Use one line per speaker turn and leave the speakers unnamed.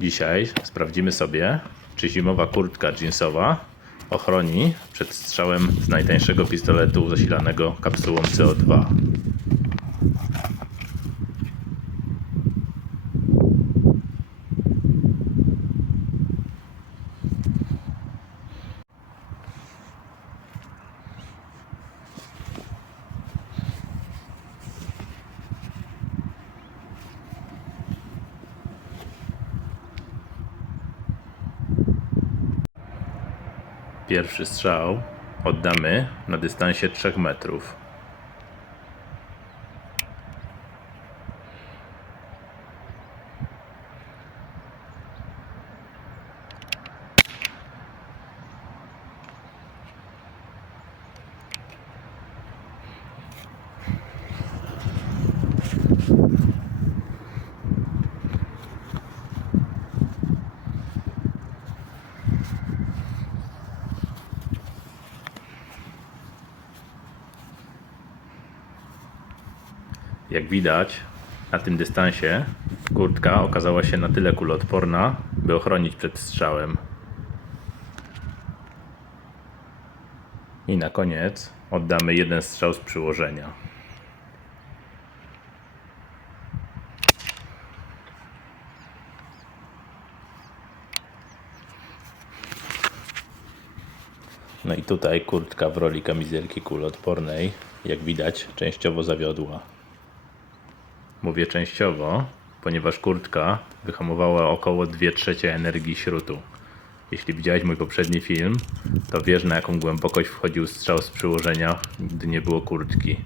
Dzisiaj sprawdzimy sobie, czy zimowa kurtka jeansowa ochroni przed strzałem z najtańszego pistoletu zasilanego kapsułą CO2. Pierwszy strzał oddamy na dystansie 3 metrów. Jak widać, na tym dystansie kurtka okazała się na tyle kuloodporna, by ochronić przed strzałem. I na koniec oddamy jeden strzał z przyłożenia. No i tutaj kurtka w roli kamizelki kuloodpornej, jak widać, częściowo zawiodła. Mówię częściowo, ponieważ kurtka wyhamowała około 2 trzecie energii śrutu. Jeśli widziałeś mój poprzedni film, to wiesz na jaką głębokość wchodził strzał z przyłożenia, gdy nie było kurtki.